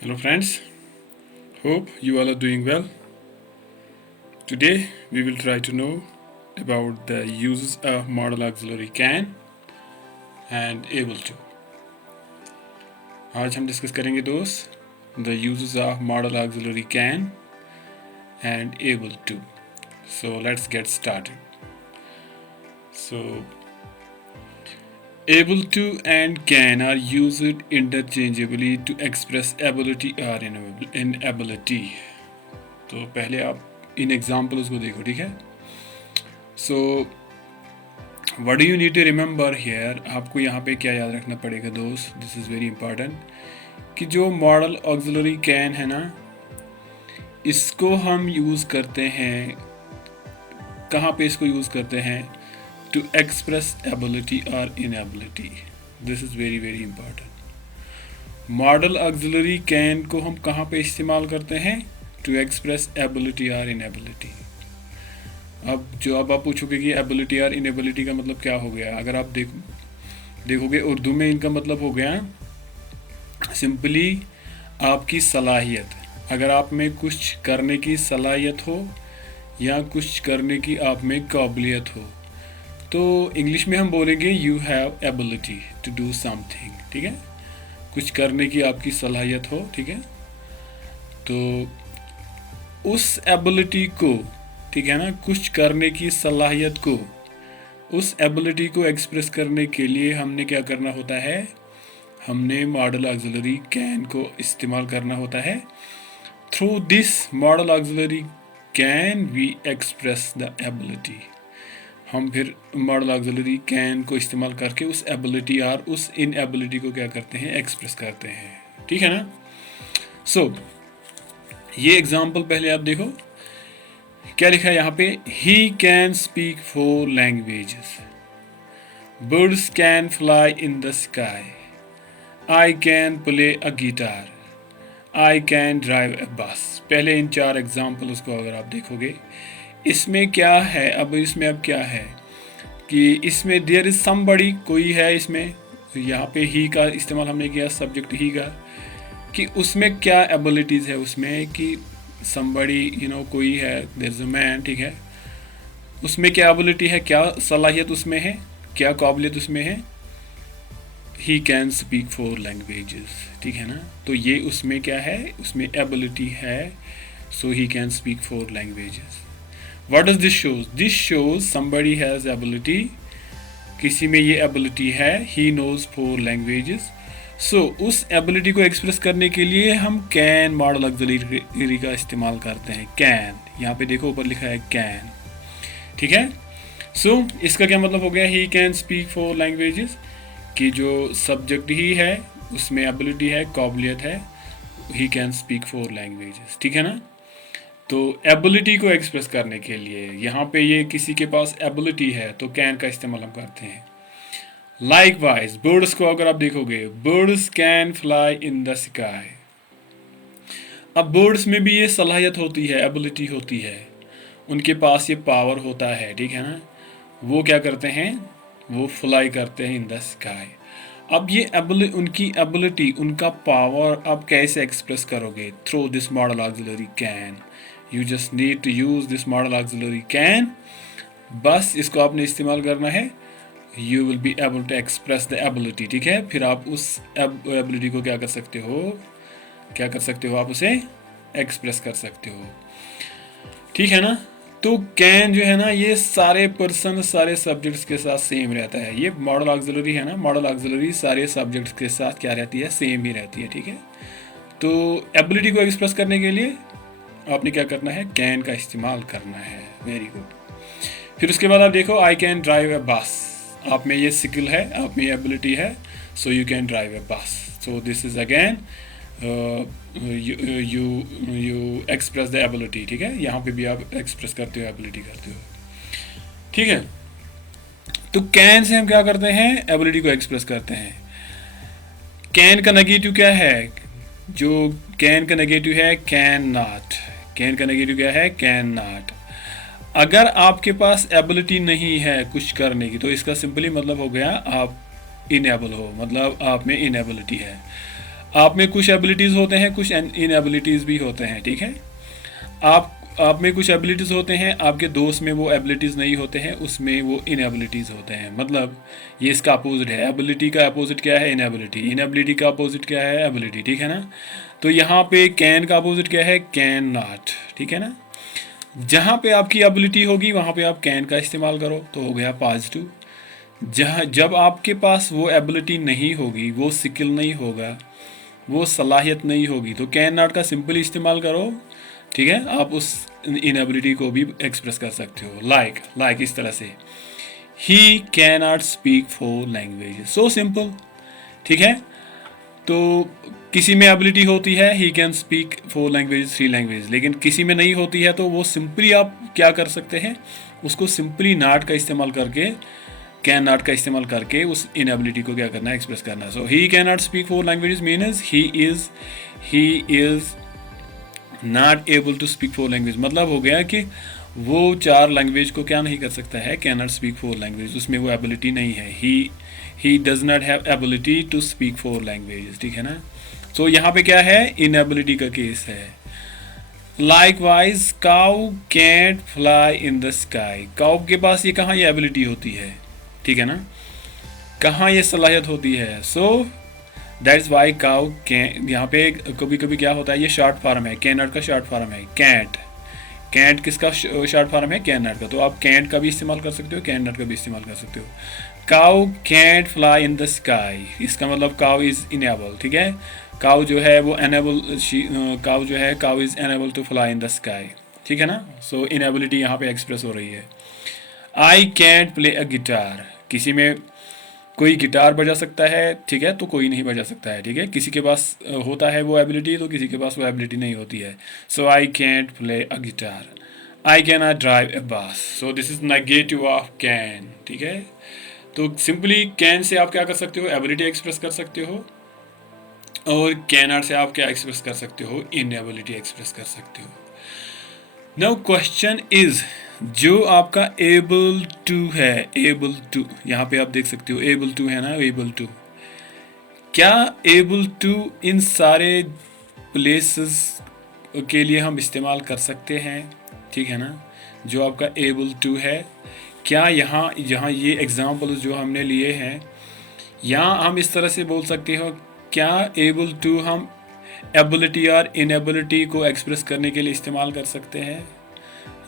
Hello friends, hope you all are doing well. Today we will try to know about the uses of model auxiliary can and able to. आज हम discuss करेंगे दोस्त the uses of model auxiliary can and able to. So let's get started. So able to and can are used interchangeably to express ability or inability. तो पहले आप इन examples को देखो, ठीक है. So what do you need to remember here, आपको यहाँ पे क्या याद रखना पड़ेगा दोस्त, दिस इज़ वेरी इंपॉर्टेंट, कि जो मॉडल ऑक्सिलरी कैन है ना, इसको हम यूज़ करते हैं कहाँ पे, इसको यूज़ करते हैं टू एक्सप्रेस एबिलिटी और inability. This is very very important. Model auxiliary can को हम कहाँ पे इस्तेमाल करते हैं, टू एक्सप्रेस एबिलिटी और इनएबिलिटी. अब आप पूछोगे कि एबिलिटी और इनएबिलिटी का मतलब क्या हो गया. अगर आप देखोगे उर्दू में इनका मतलब हो गया सिंपली आपकी सलाहियत. अगर आप में कुछ करने की सलाहियत हो या कुछ करने की आप में काबिलियत हो, तो इंग्लिश में हम बोलेंगे you have ability to do something. ठीक है, कुछ करने की आपकी सलाहियत हो. ठीक है, तो उस एबिलिटी को, ठीक है ना, कुछ करने की सलाहियत को, उस एबिलिटी को एक्सप्रेस करने के लिए हमने क्या करना होता है, हमने मॉडल ऑक्सिलरी कैन को इस्तेमाल करना होता है. Through this modal auxiliary can we express the ability. हम फिर मॉडल ऑक्सिलरी कैन को इस्तेमाल करके उस एबिलिटी और उस इनएबिलिटी को क्या करते हैं, एक्सप्रेस करते हैं. ठीक है ना. सो ये एग्जाम्पल पहले आप देखो क्या लिखा है यहाँ पे. ही can speak 4 languages, birds can fly in the sky, I can play a guitar, I can drive a बस. पहले इन 4 एग्जाम्पल्स को अगर आप देखोगे, इसमें क्या है, अब क्या है कि इसमें देयर इज समबडी, कोई है इसमें. यहाँ पे ही का इस्तेमाल हमने किया, सब्जेक्ट ही का, कि उसमें क्या एबिलिटीज़ है, उसमें कि somebody कोई है, देयर इज अ मैन. ठीक है, उसमें क्या एबिलिटी है, क्या सलाहियत उसमें है, क्या काबिलियत उसमें है. ही कैन स्पीक 4 लैंग्वेजेस. ठीक है ना, तो ये उसमें क्या है, उसमें एबिलिटी है. So he can speak 4 languages. What does this shows, this shows somebody has ability, किसी में ये एबिलिटी है. He knows 4 languages. सो उस एबिलिटी को एक्सप्रेस करने के लिए हम कैन मॉडल ऑक्सिलरी का इस्तेमाल करते हैं. कैन, यहाँ पे देखो ऊपर लिखा है कैन. ठीक है. सो इसका क्या मतलब हो गया, ही कैन स्पीक 4 लैंग्वेजेस, कि जो सब्जेक्ट ही है उसमें एबिलिटी है, काबिलियत है. ही कैन स्पीक 4 लैंग्वेजेस. ठीक है ना. तो एबिलिटी को एक्सप्रेस करने के लिए यहाँ पे ये किसी के पास एबिलिटी है तो कैन का इस्तेमाल हम करते हैं. लाइकवाइज बर्ड्स को अगर आप देखोगे, birds can fly in the sky. अब बर्ड्स में भी ये सलाहियत होती है, एबिलिटी होती है, उनके पास ये पावर होता है. ठीक है ना, वो क्या करते हैं, वो फ्लाई करते हैं इन द स्काई. अब ये उनकी एबिलिटी, उनका पावर आप कैसे एक्सप्रेस करोगे, through this modal auxiliary can. You just need to use this modal auxiliary can. बस इसको आपने इस्तेमाल करना है. You will be able to express the ability. ठीक है, फिर आप उस एबिलिटी को क्या कर सकते हो, आप उसे एक्सप्रेस कर सकते हो. ठीक है ना. तो कैन जो है ना, ये सारे पर्सन, सारे सब्जेक्ट्स के साथ सेम रहता है. ये मॉडल ऑक्सिलरी है ना, मॉडल ऑक्सिलरी सारे सब्जेक्ट्स के साथ क्या रहती है, सेम ही रहती है. ठीक है. तो एबिलिटी को एक्सप्रेस करने के लिए आपने क्या करना है, कैन का इस्तेमाल करना है. Very good. फिर उसके बाद आप देखो, आई कैन ड्राइव अ बस. आप में ये स्किल है, आप में ये एबिलिटी है. So you can drive a bus. So this is again you express the ability. ठीक है, यहाँ पे भी आप एक्सप्रेस करते हो, एबिलिटी करते हो. ठीक है. तो कैन से हम क्या करते हैं, एबिलिटी को एक्सप्रेस करते हैं. कैन का नेगेटिव क्या है, जो कैन का नेगेटिव है, कैन नॉट. कैन का नेगेटिव क्या है, कैन नॉट. अगर आपके पास एबिलिटी नहीं है कुछ करने की, तो इसका सिंपली मतलब हो गया आप इनेबल हो, मतलब आप में इनेबिलिटी है। आप में कुछ एबिलिटीज़ होते हैं, कुछ इनएबिलिटीज़ भी होते हैं, ठीक है। आप में कुछ एबिलिटीज़ होते हैं, आपके दोस्त में वो एबिलिटीज़ नहीं होते हैं, उसमें वो इनएबिलिटीज़ होते हैं। मतलब ये इसका अपोजिट है। एबिलिटी का अपोजिट क्या है? इनएबिलिटी। इनएबिलिटी का अपोजिट क्या है? एबिलिटी, ठीक है ना। तो यहाँ पे कैन का अपोजिट क्या है? कैन नॉट, ठीक है ना। जहाँ पे आपकी एबिलिटी होगी वहाँ पे आप कैन का इस्तेमाल करो, तो हो गया पॉजिटिव। जब आपके पास वो एबिलिटी नहीं होगी, वो स्किल नहीं होगा, वो सलाहियत नहीं होगी, तो कैन नॉट का सिंपली इस्तेमाल करो, ठीक है। आप उस इनएबिलिटी को भी एक्सप्रेस कर सकते हो, लाइक इस तरह से, ही can not speak 4 language, so simple, ठीक है। तो किसी में एबिलिटी होती है, ही कैन स्पीक 4 लैंग्वेज 3 लैंग्वेज, लेकिन किसी में नहीं होती है, तो वो सिंपली आप क्या कर सकते हैं, उसको सिंपली नॉट का इस्तेमाल करके, कैन नॉट का इस्तेमाल करके उस इनएबिलिटी को क्या करना है? एक्सप्रेस करना है। So he can not speak 4 languages means he is not able to speak 4 language, मतलब हो गया कि वो 4 लैंग्वेज को क्या नहीं कर सकता है? कैन नॉट स्पीक 4 लैंग्वेज, उसमें वो एबिलिटी नहीं है। He does not have ability to speak 4 languages, ठीक है ना। सो यहाँ पे क्या है? इनएबिलिटी का केस है। Likewise cow can't fly in the sky, cow के पास ये कहाँ ये एबिलिटी होती है, ठीक है ना, कहाँ ये सलाहियत होती है। So that's why cow can, यहाँ पे कभी कभी क्या होता है, ये शॉर्ट फॉर्म है, कैन नॉट का शॉर्ट फॉर्म है, कैंट। कैंट किसका शॉर्ट फॉर्म है? कैन नॉट का। तो आप कैंट का भी इस्तेमाल कर सकते हो, कैन नॉट का भी इस्तेमाल कर सकते हो। Cow can't fly in the sky, इसका मतलब काउ इज़ इनेबल, ठीक है। काउ जो है वो एनेबल, काउ जो है, cow is enable to fly in the sky, ठीक है ना। सो इनेबिलिटी यहाँ पे एक्सप्रेस हो रही है। आई कैंट प्ले अ गिटार, किसी में कोई गिटार बजा सकता है, ठीक है, तो कोई नहीं बजा सकता है, ठीक है। किसी के पास होता है वो एबिलिटी, तो किसी के पास वो एबिलिटी नहीं होती है। So I can't play a guitar. I can not drive a bus, so this is negative of can, ठीक है। तो सिंपली कैन से आप क्या कर सकते हो? एबिलिटी एक्सप्रेस कर सकते हो, और कैन नॉट से आप क्या एक्सप्रेस कर सकते हो? इनएबिलिटी एक्सप्रेस कर सकते हो। नाउ क्वेश्चन इज, जो आपका एबल टू है, एबल टू, यहाँ पे आप देख सकते हो एबल टू है ना, एबल टू, क्या एबल टू इन सारे प्लेसेस के लिए हम इस्तेमाल कर सकते हैं, ठीक है ना। जो आपका एबल टू है, क्या यहाँ यहाँ ये एग्जाम्पल जो हमने लिए हैं, यहाँ हम इस तरह से बोल सकते हो, क्या एबल टू हम एबिलिटी और इनएबिलिटी को एक्सप्रेस करने के लिए इस्तेमाल कर सकते हैं?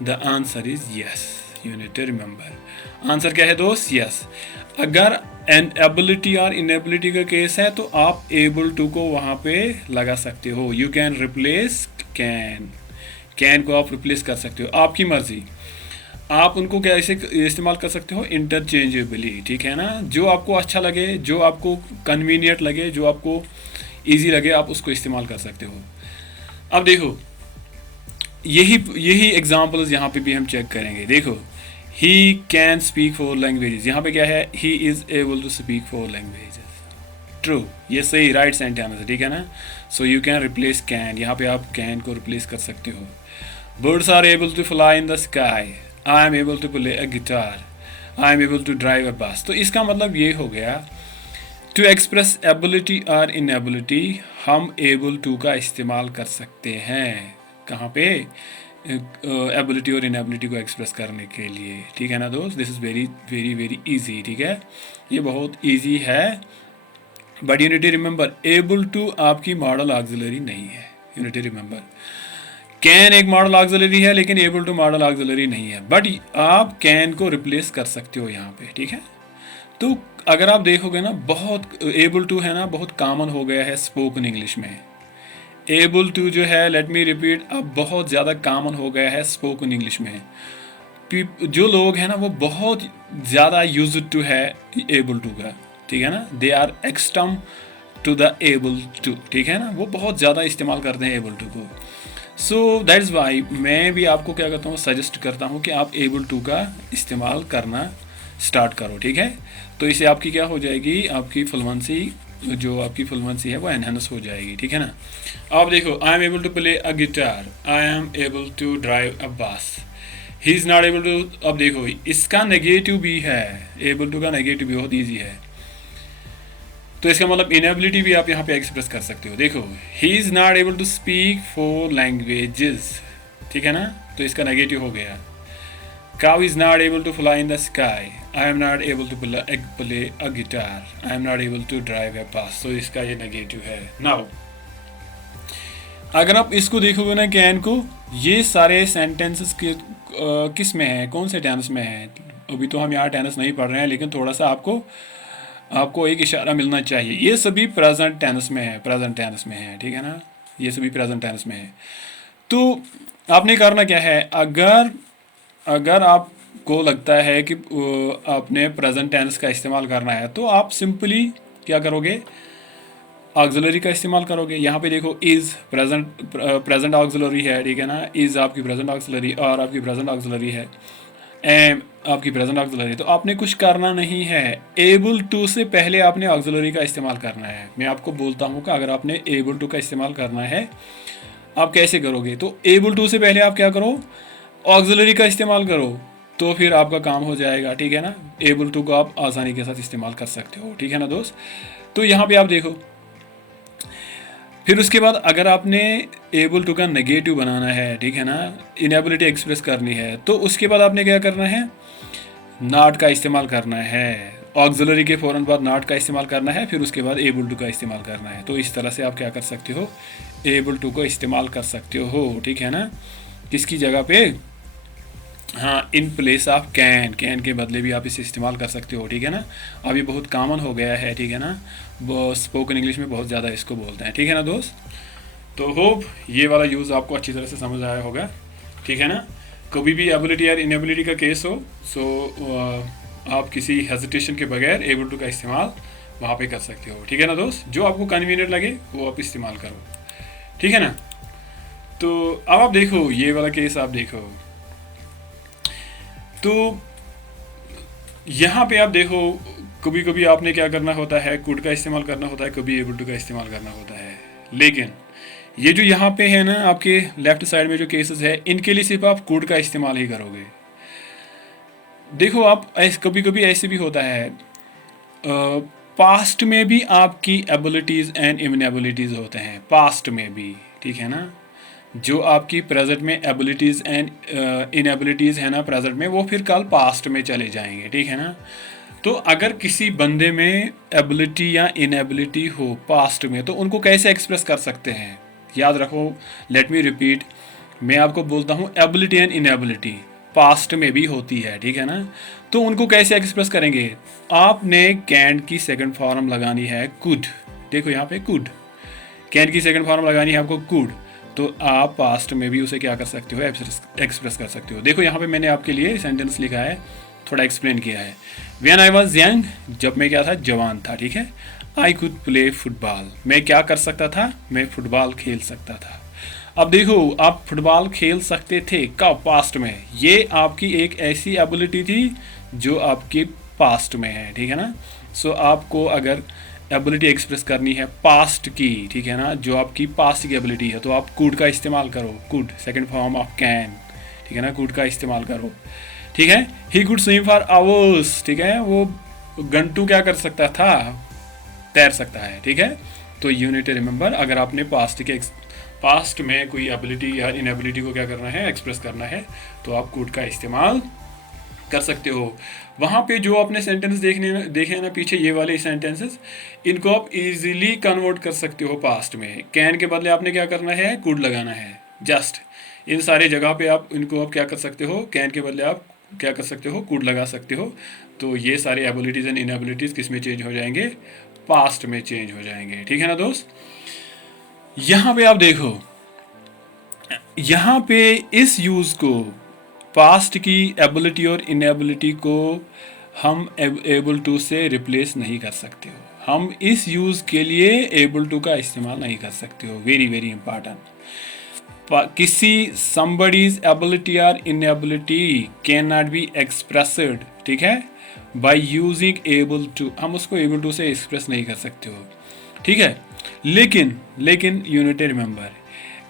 The answer is yes, you need to remember. Answer क्या है दोस्त? यस। अगर एन एबिलिटी और इनएबिलिटी का केस है, तो आप एबल टू को वहाँ पे लगा सकते हो। You can replace can, can को आप रिप्लेस कर सकते हो, आपकी मर्जी। आप उनको कैसे इस्तेमाल कर सकते हो? इंटरचेंजेबली, ठीक है ना। जो आपको अच्छा लगे, जो आपको कन्वीनियंट लगे, जो आपको ईजी लगे, आप उसको इस्तेमाल कर सकते हो। अब देखो, यही एग्जाम्पल्स यहाँ पे भी हम चेक करेंगे। देखो, ही कैन स्पीक 4 लैंग्वेजेस, यहाँ पे क्या है? He is able to speak 4 languages, true, ये सही राइट सेंटेंस है, ठीक है ना। So you can replace can, यहाँ पे आप कैन को रिप्लेस कर सकते हो। Birds are able to fly in the sky, I am able to play a guitar, I am able to drive a bus. तो इसका मतलब ये हो गया, टू एक्सप्रेस एबिलिटी और इनएबिलिटी हम एबल टू का इस्तेमाल कर सकते हैं। कहाँ पे? एबिलिटी और इनएबिलिटी को एक्सप्रेस करने के लिए, ठीक है ना दोस्त। This is very very very easy, ठीक है, ये बहुत इजी है। But you need to remember, able to आपकी मॉडल ऑक्सिलरी नहीं है, you need to remember. Can एक मॉडल ऑक्सिलरी है, लेकिन एबल टू मॉडल ऑक्सिलरी नहीं है। बट आप कैन को रिप्लेस कर सकते हो यहाँ पे, ठीक है। तो अगर आप देखोगे ना, बहुत एबल टू है ना, बहुत कॉमन हो गया है स्पोकन इंग्लिश में। एबल टू जो है, लेट मी रिपीट, अब बहुत ज़्यादा कॉमन हो गया है स्पोकन इंग्लिश में। जो लोग हैं ना, वो बहुत ज़्यादा यूज्ड टू है एबल टू का, ठीक है ना। They are accustom to the able to, ठीक है ना, वो बहुत ज़्यादा इस्तेमाल करते हैं एबल टू को। सो दैट्स वाई मैं भी आपको क्या करता हूँ, सजेस्ट करता हूँ कि आप एबल टू का इस्तेमाल करना स्टार्ट करो, ठीक है। तो इससे आपकी क्या हो जाएगी, आपकी फ्लुएंसी, जो आपकी फ्लुएंसी है वो एनहांस हो जाएगी, ठीक है ना। आप देखो, I am able to play a guitar, I am able to drive a bus, he is not able to, अब देखो इसका नेगेटिव भी है, एबल टू का नेगेटिव भी बहुत ईजी है, तो इसका मतलब इनेबिलिटी भी आप यहाँ पे एक्सप्रेस कर सकते हो। देखो he is not able to speak 4 languages, ठीक है ना, तो इसका नेगेटिव हो गया। Cow is not able to fly in the sky, I am not able to play a guitar, I am not able to drive a bus, तो इसका ये नेगेटिव है। नाउ अगर आप इसको देखोगे ना कैन को, ये सारे सेंटेंसेस के किस में है, कौन से टेंस में है, अभी तो हम यहाँ टेंस नहीं पढ़ रहे हैं, लेकिन थोड़ा सा आपको एक इशारा मिलना चाहिए। ये सभी प्रेजेंट टेंस में है, प्रेजेंट टेंस में है, ठीक है ना, ये सभी प्रेजेंट टेंस में है। तो आपने करना क्या है, अगर आपको लगता है कि आपने प्रेजेंट टेंस का इस्तेमाल करना है, तो आप सिंपली क्या करोगे, ऑक्सिलरी का इस्तेमाल करोगे। यहाँ पे देखो इज़ प्रेजेंट ऑक्सिलरी है, ठीक है ना, इज़ आपकी प्रेजेंट ऑक्सिलरी, और आपकी प्रेजेंट ऑक्सिलरी है, एम आपकी प्रेजेंट ऑक्सिलरी। तो आपने कुछ करना नहीं है, एबल टू से पहले आपने ऑक्सिलरी का इस्तेमाल करना है। मैं आपको बोलता हूँ कि अगर आपने एबल टू का इस्तेमाल करना है, आप कैसे करोगे, तो एबल टू से पहले आप क्या करो, ऑक्सिलरी का इस्तेमाल करो, तो फिर आपका काम हो जाएगा, ठीक है ना। एबल टू को आप आसानी के साथ इस्तेमाल कर सकते हो, ठीक है ना दोस्त। तो यहाँ पे आप देखो, फिर उसके बाद अगर आपने एबल टू का नेगेटिव बनाना है, ठीक है ना, इनेबिलिटी एक्सप्रेस करनी है, तो उसके बाद आपने क्या करना है, नॉट का इस्तेमाल करना है, ऑक्सिलरी के फ़ौरन बाद नॉट का इस्तेमाल करना है, फिर उसके बाद एबल टू का इस्तेमाल करना है। तो इस तरह से आप क्या कर सकते हो, एबल टू को इस्तेमाल कर सकते हो, ठीक है ना। किसकी जगह पे, हाँ, इन प्लेस ऑफ कैन के बदले भी आप इसे इस्तेमाल कर सकते हो, ठीक है ना। अब ये बहुत कॉमन हो गया है, ठीक है ना, वो स्पोकन इंग्लिश में बहुत ज़्यादा इसको बोलते हैं, ठीक है ना दोस्त। तो होप ये वाला यूज़ आपको अच्छी तरह से समझ आया होगा, ठीक है ना। कभी भी एबिलिटी या इनेबिलिटी का केस हो, सो आप किसी हेजिटेशन के बगैर एबल टू का इस्तेमाल वहाँ पे कर सकते हो, ठीक है ना दोस्त। जो आपको कन्वीनियंट लगे वो आप इस्तेमाल करो, ठीक है ना। तो अब आप देखो ये वाला केस, आप देखो तो यहाँ पे आप देखो, कभी कभी आपने क्या करना होता है, कुड का इस्तेमाल करना होता है, कभी एबल टू का इस्तेमाल करना होता है। लेकिन ये जो यहाँ पे है ना, आपके लेफ्ट साइड में जो केसेस है, इनके लिए सिर्फ आप कुड का इस्तेमाल ही करोगे। देखो आप कभी कभी ऐसे भी होता है, पास्ट में भी आपकी एबिलिटीज़ एंड इनएबिलिटीज़ होते हैं, पास्ट में भी, ठीक है ना। जो आपकी प्रेजेंट में एबिलिटीज़ एंड इनएबिलिटीज़ है ना प्रेजेंट में, वो फिर कल पास्ट में चले जाएंगे, ठीक है ना। तो अगर किसी बंदे में एबिलिटी या इनएबिलिटी हो पास्ट में, तो उनको कैसे एक्सप्रेस कर सकते हैं, याद रखो, लेट मी रिपीट, मैं आपको बोलता हूँ एबिलिटी एंड इनएबिलिटी पास्ट में भी होती है, ठीक है ना। तो उनको कैसे एक्सप्रेस करेंगे, आपने कैन की सेकंड फॉर्म लगानी है कुड। देखो यहाँ पे कुड, कैन की सेकंड फॉर्म लगानी है आपको कुड, तो आप पास्ट में भी उसे क्या कर सकते हो, एक्सप्रेस कर सकते हो। देखो यहाँ पे मैंने आपके लिए सेंटेंस लिखा है, थोड़ा एक्सप्लेन किया है। व्हेन आई वाज यंग, जब मैं क्या था, जवान था, ठीक है, आई कुड प्ले फुटबॉल, मैं क्या कर सकता था, मैं फुटबॉल खेल सकता था। अब देखो आप फुटबॉल खेल सकते थे कब, पास्ट में, ये आपकी एक ऐसी एबिलिटी थी जो आपके पास्ट में है, ठीक है ना। सो आपको अगर एबिलिटी एक्सप्रेस करनी है पास्ट की, ठीक है ना, जो आपकी पास्ट की एबिलिटी है, तो आप कुड का इस्तेमाल करो, could second form of can, ठीक है ना, कुड का इस्तेमाल करो, ठीक है। He could swim for hours, ठीक है, वो घंटों क्या कर सकता था, तैर सकता है, ठीक है। तो यूनिट रिमेंबर, अगर आपने पास्ट में कोई एबिलिटी या इनएबिलिटी को क्या करना है, एक्सप्रेस करना है, तो आप कुड का इस्तेमाल कर सकते हो। वहाँ पे जो आपने सेंटेंस देखे ना पीछे, ये वाले सेंटेंसेस, इनको आप इजीली कन्वर्ट कर सकते हो पास्ट में। कैन के बदले आपने क्या करना है, कुड लगाना है, जस्ट इन सारे जगह पे आप इनको आप क्या कर सकते हो, कैन के बदले आप क्या कर सकते हो, कुड लगा सकते हो। तो ये सारे एबिलिटीज़ एंड इनएबिलिटीज़ किस में चेंज हो जाएंगे, पास्ट में चेंज हो जाएंगे, ठीक है ना दोस्त। यहाँ पे आप देखो, यहाँ पे इस यूज़ को, पास्ट की एबिलिटी और इनएबिलिटी को हम एबल टू से रिप्लेस नहीं कर सकते हो, हम इस यूज़ के लिए एबल टू का इस्तेमाल नहीं कर सकते हो। वेरी वेरी इंपॉर्टेंट, किसी somebody's एबिलिटी और inability can not be expressed, ठीक है, बाय यूजिंग एबल टू, हम उसको एबल टू से एक्सप्रेस नहीं कर सकते हो, ठीक है। लेकिन you need remember,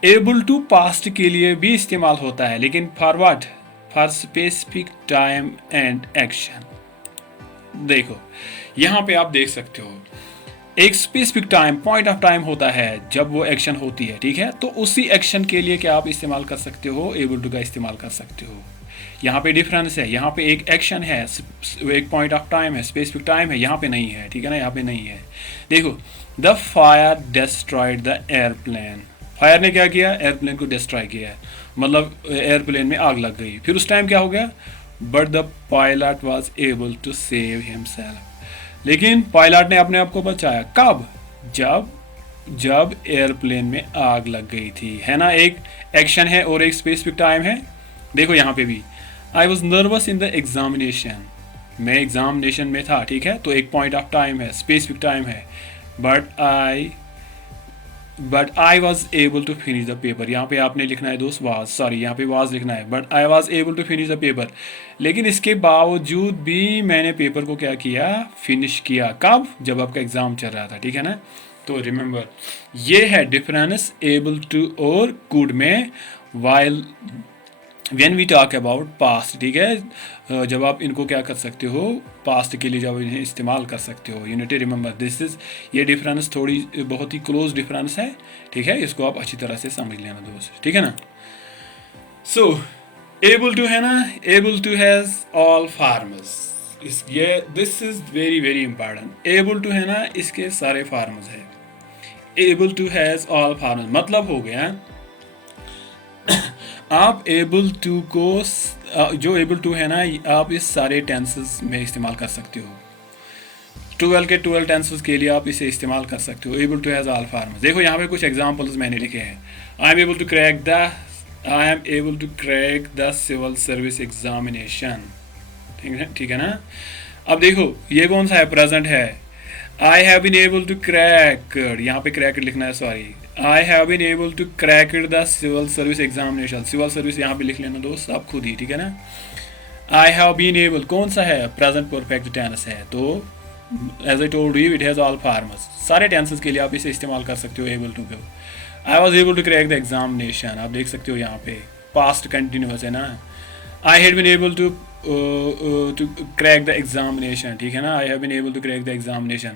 able to past के लिए भी इस्तेमाल होता है, लेकिन for what, for specific time and action. देखो यहाँ पे आप देख सकते हो एक specific time, point of time होता है जब वो एक्शन होती है, ठीक है। तो उसी एक्शन के लिए क्या आप इस्तेमाल कर सकते हो, एबल टू का इस्तेमाल कर सकते हो। यहाँ पे डिफरेंस है, यहाँ पे एक एक्शन है, एक पॉइंट ऑफ टाइम है, स्पेसिफिक टाइम है, यहाँ पे नहीं है, ठीक है ना, यहाँ पे नहीं है। देखो the fire destroyed the airplane, fire ने क्या किया, एयरप्लेन को डिस्ट्रॉय किया, मतलब एयरप्लेन में आग लग गई। फिर उस टाइम क्या हो गया, but the pilot was able to save himself, लेकिन पायलट ने अपने आप को बचाया। कब, जब एयरप्लेन में आग लग गई थी, है ना। एक एक्शन है और एक स्पेसिफिक टाइम है। देखो यहाँ पे भी I was nervous in the examination, मैं एग्जामिनेशन में था, ठीक है। तो एक पॉइंट ऑफ टाइम है, स्पेसिफिक टाइम है, but I was able to finish the paper. यहाँ पे आपने लिखना है दोस्त वाज, सॉरी यहाँ पे वाज लिखना है, but I was able to finish the paper. लेकिन इसके बावजूद भी मैंने पेपर को क्या किया, फिनिश किया। कब, जब आपका एग्जाम चल रहा था, ठीक है ना। तो रिमेंबर ये है डिफरेंस एबल टू और कुड में, while when we talk about past, ठीक है। जब आप इनको क्या कर सकते हो, पास्ट के लिए जब इन्हें इस्तेमाल कर सकते हो, यूनिटी रिमेंबर दिस इज, ये डिफरेंस थोड़ी बहुत ही क्लोज डिफरेंस है, ठीक है। इसको आप अच्छी तरह से समझ लेना दोस्त, ठीक है ना। सो एबल टू है ना, able to has all farmers, इस ये this is very very important. Able to है ना, इसके सारे फार्मर्स है। Able to has all farmers मतलब हो गया आप एबल टू को, जो एबल टू है ना, आप इस सारे टेंसेस में इस्तेमाल कर सकते हो। 12 के 12 टेंसेस के लिए आप इसे इस्तेमाल कर सकते हो। Able to has all farmers. देखो यहाँ पे कुछ एग्जांपल्स मैंने लिखे हैं। I am able to crack the civil service examination, ठीक है ना। अब देखो ये कौन सा है, प्रेजेंट है। I have been able to crack, यहाँ पे क्रैक लिखना है, sorry, I have been able to crack the civil service examination. Civil service यहाँ पे लिख लेना दोस्त आप खुद ही, ठीक है ना। आई हैव बीन एबल कौन सा है, प्रेजेंट परफेक्ट टेंस है। तो as I told you it has all farmers, सारे टेंसेस के लिए आप इसे इस्तेमाल कर सकते हो एबल टू को। I was able to crack the examination, आप देख सकते हो यहाँ पे पास्ट कंटिन्यूस है ना। I had been able to crack the examination, ठीक है ना। I have been able to crack the examination,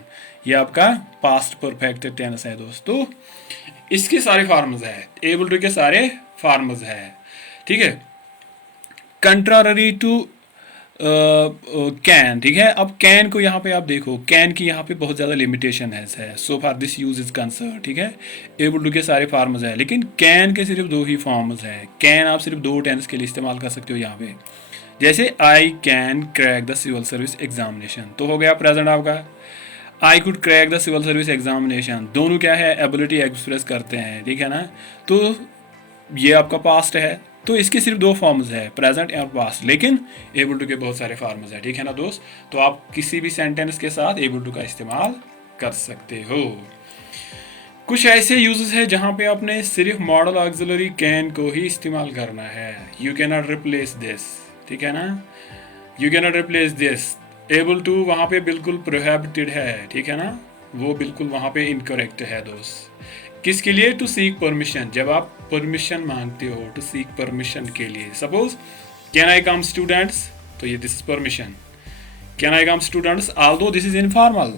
ये आपका पास्ट परफेक्ट टेंस है दोस्तों। इसके सारे फार्मर्स है, एबल टू के सारे फार्मर्स है, ठीक है। कंट्रारी टू कैन, ठीक है। अब कैन को यहाँ पे आप देखो, कैन की यहाँ पे बहुत ज़्यादा लिमिटेशन है, so far this use is concern, ठीक है। एबल टू के सारे फार्मर्स है, लेकिन कैन के सिर्फ 2 ही फॉर्म्स है। कैन आप सिर्फ 2 टेंस के लिए इस्तेमाल कर सकते हो यहाँ पे, जैसे I can crack the civil service examination, तो हो गया प्रेजेंट आपका। I could crack the civil service examination, दोनों क्या है, एबिलिटी एक्सप्रेस करते हैं, ठीक है ना। तो ये आपका पास्ट है, तो इसके सिर्फ 2 फॉर्म्स है, प्रेजेंट और पास्ट, लेकिन एबल टू के बहुत सारे फॉर्म्स है, ठीक है ना दोस्त। तो आप किसी भी सेंटेंस के साथ एबल टू का इस्तेमाल कर सकते हो। कुछ ऐसे यूजेस है जहाँ पे आपने सिर्फ मॉडल ऑक्सिलरी कैन को ही इस्तेमाल करना है। You can not replace this, ठीक है ना, you can not replace this. Able to वहाँ पे बिल्कुल प्रोहिबिटेड है, ठीक है ना, वो बिल्कुल वहाँ पे इनकरेक्ट है दोस्त। किसके लिए, टू सीक परमिशन, जब आप परमिशन मांगते हो, टू सीक परमिशन के लिए। Suppose can I come students, तो ये this is permission. Can I come students although this is informal.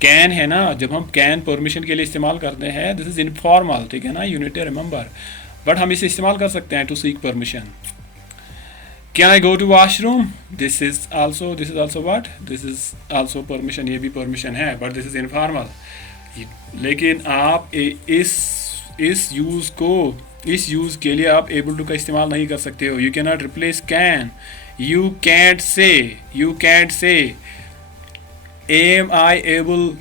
Can है ना, जब हम कैन परमिशन के लिए इस्तेमाल करते हैं, दिस इज इनफॉर्मल, ठीक है ना, you need to remember, but हम इसे इस्तेमाल कर सकते हैं to seek permission. Can I go to washroom, this is also what, this is also permission, ये भी परमिशन है, बट दिस इज इनफॉर्मल। लेकिन आप इस यूज के लिए आप एबल टू का इस्तेमाल नहीं कर सकते हो। You can not replace can, you can't say am I able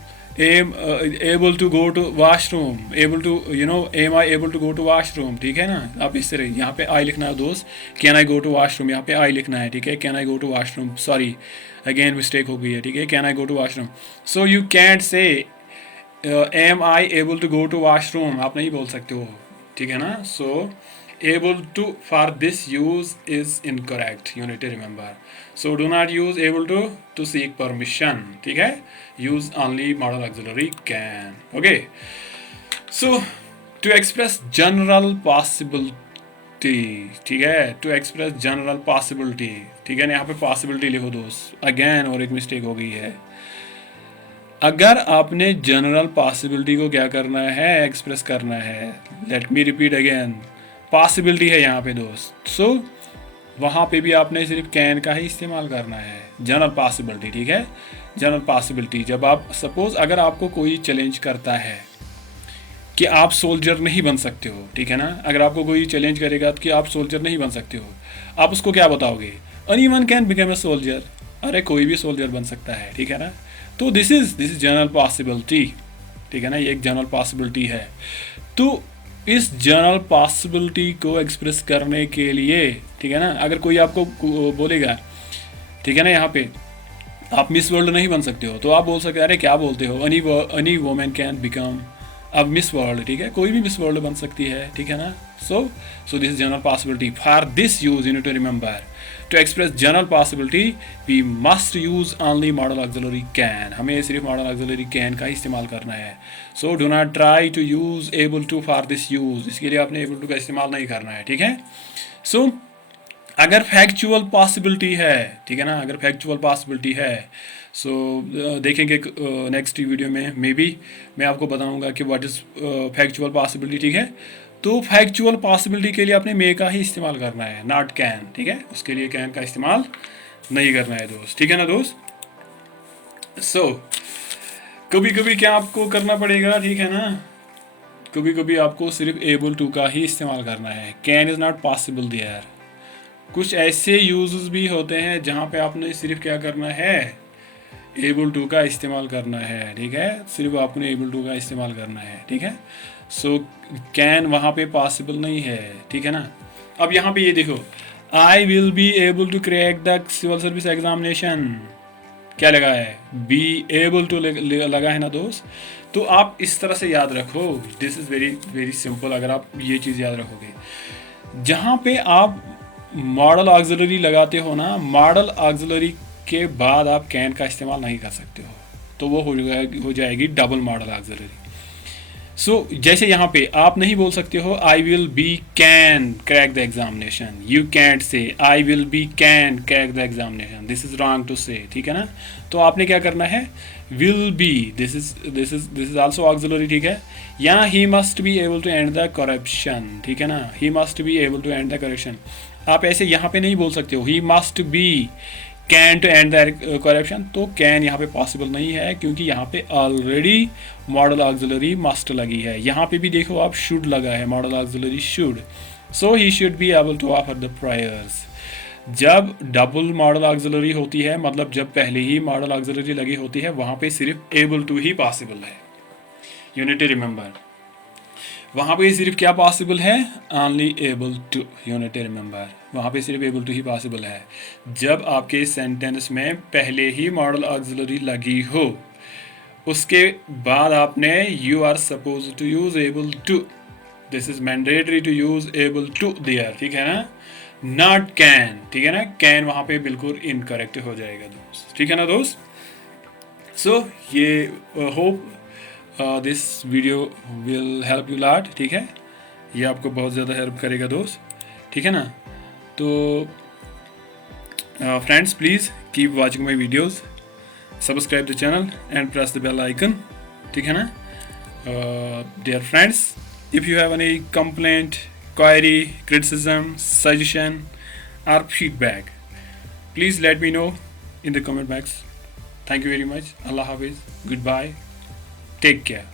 to go to washroom, am I able to go to washroom, ठीक है ना। आप इस तरह यहाँ पे आई लिखना है दोस्त, can I go to washroom, यहाँ पे आई लिखना है, ठीक है। Can I go to washroom, sorry again mistake हो गई है, ठीक है। Can I go to washroom, so you can't say am I able to go to washroom, आप नहीं बोल सकते हो, ठीक है ना। So able to for this use is incorrect, you need to remember. So do not use able to seek permission, ठीक है। Use only modal auxiliary can, okay. So to express general possibility possibility, ठीक है, to express general possibility, ठीक है ना, यहाँ पे possibility लिखो दोस्त, अगेन और एक मिस्टेक हो गई है। अगर आपने जनरल पॉसिबिलिटी को क्या करना है, एक्सप्रेस करना है, let me repeat again, possibility है यहाँ पे दोस्त, सो वहाँ पे भी आपने सिर्फ कैन का ही इस्तेमाल करना है, जनरल पॉसिबिलिटी, ठीक है। जनरल पॉसिबिलिटी, जब आप सपोज अगर आपको कोई चैलेंज करता है कि आप सोल्जर नहीं बन सकते हो, ठीक है ना, अगर आपको कोई चैलेंज करेगा कि आप सोल्जर नहीं बन सकते हो, आप उसको क्या बताओगे, anyone can become a soldier, अरे कोई भी सोल्जर बन सकता है, ठीक है ना। तो दिस इज जनरल पॉसिबिलिटी, ठीक है ना, ये एक जनरल पॉसिबिलिटी है। तो इस जनरल पॉसिबिलिटी को एक्सप्रेस करने के लिए, ठीक है ना, अगर कोई आपको बोलेगा, ठीक है ना, यहाँ पे आप मिस वर्ल्ड नहीं बन सकते हो, तो आप बोल सकते हैं अरे क्या बोलते हो, एनी वोमेन कैन बिकम अब मिस वर्ल्ड, ठीक है, कोई भी मिस वर्ल्ड बन सकती है, ठीक है ना। So this is general possibility. For this use you need to remember, to express general possibility we must use only modal auxiliary can, हमें सिर्फ मॉडल ऑक्सिलरी कैन का इस्तेमाल करना है। So do not try to use able to for this use, इसके लिए आपने able to का इस्तेमाल नहीं करना है, ठीक है। सो अगर फैक्चुअल पॉसिबिलिटी है, ठीक है ना, अगर फैक्चुअल पॉसिबिलिटी है, सो देखेंगे नेक्स्ट वीडियो में, मे बी मैं आपको बताऊंगा कि व्हाट इज़ फैक्चुअल पॉसिबिलिटी, ठीक है। तो फैक्चुअल पॉसिबिलिटी के लिए आपने मे का ही इस्तेमाल करना है, नॉट कैन, ठीक है, उसके लिए कैन का इस्तेमाल नहीं करना है दोस्त, ठीक है ना दोस्त। सो कभी कभी क्या आपको करना पड़ेगा, ठीक है ना, कभी कभी आपको सिर्फ एबल टू का ही इस्तेमाल करना है, can is not possible there. कुछ ऐसे यूजेस भी होते हैं जहाँ पे आपने सिर्फ क्या करना है, एबल टू का इस्तेमाल करना है, ठीक है, सिर्फ आपने एबल टू का इस्तेमाल करना है, ठीक है। सो कैन वहाँ पे पॉसिबल नहीं है, ठीक है ना। अब यहाँ पे ये देखो, I will be able to crack the civil service examination, क्या लगा है, बी एबल टू लगा है ना दोस्त। तो आप इस तरह से याद रखो, this is very very simple. अगर आप ये चीज़ याद रखोगे, जहाँ पे आप मॉडल ऑक्सिलरी लगाते हो ना, मॉडल ऑक्सिलरी के बाद आप कैन का इस्तेमाल नहीं कर सकते हो, तो वो हो जाएगी डबल मॉडल ऑक्सिलरी। सो जैसे यहाँ पे आप नहीं बोल सकते हो I will be can crack the examination, you can't say I will be can crack the examination, this is wrong to say, ठीक है ना। तो आपने क्या करना है, will be, this is also auxiliary, ठीक है। यहाँ he must be able to end the corruption, ठीक है ना, he must be able to end the correction. आप ऐसे यहाँ पे नहीं बोल सकते हो ही must be can to end the corruption, तो कैन यहाँ पे पॉसिबल नहीं है, क्योंकि यहाँ पे ऑलरेडी मॉडल ऑक्सिलरी मस्ट लगी है। यहाँ पे भी देखो आप शुड लगा है, modal auxiliary should, so he should be able to offer the prayers. जब डबल मॉडल ऑक्सिलरी होती है, मतलब जब पहले ही मॉडल ऑक्सिलरी लगी होती है, वहाँ पे सिर्फ एबल टू ही पॉसिबल है, यू नीड टू रिमेंबर। वहाँ पे सिर्फ क्या पॉसिबल है, only able to, you need to remember, वहाँ पे सिर्फ एबल टू ही पॉसिबल है जब आपके सेंटेंस में पहले ही मॉडल ऑक्सिलरी लगी हो, उसके बाद आपने you are suppose to use able to, this is mandatory to use able to there, ठीक है ना, नॉट कैन, ठीक है ना। कैन वहाँ पे बिल्कुल इनकरेक्ट हो जाएगा दोस्त, ठीक है ना दोस्त। सो ये hope this video will help you lot, ठीक है, ये आपको बहुत ज़्यादा हेल्प करेगा दोस्त, ठीक है ना। तो friends please keep watching my videos, subscribe the channel and press the bell icon, ठीक है ना। Dear friends, if you have any complaint, query, criticism, suggestion or feedback, please let me know in the comment box. Thank you very much. Allah Hafiz. Goodbye. Take care.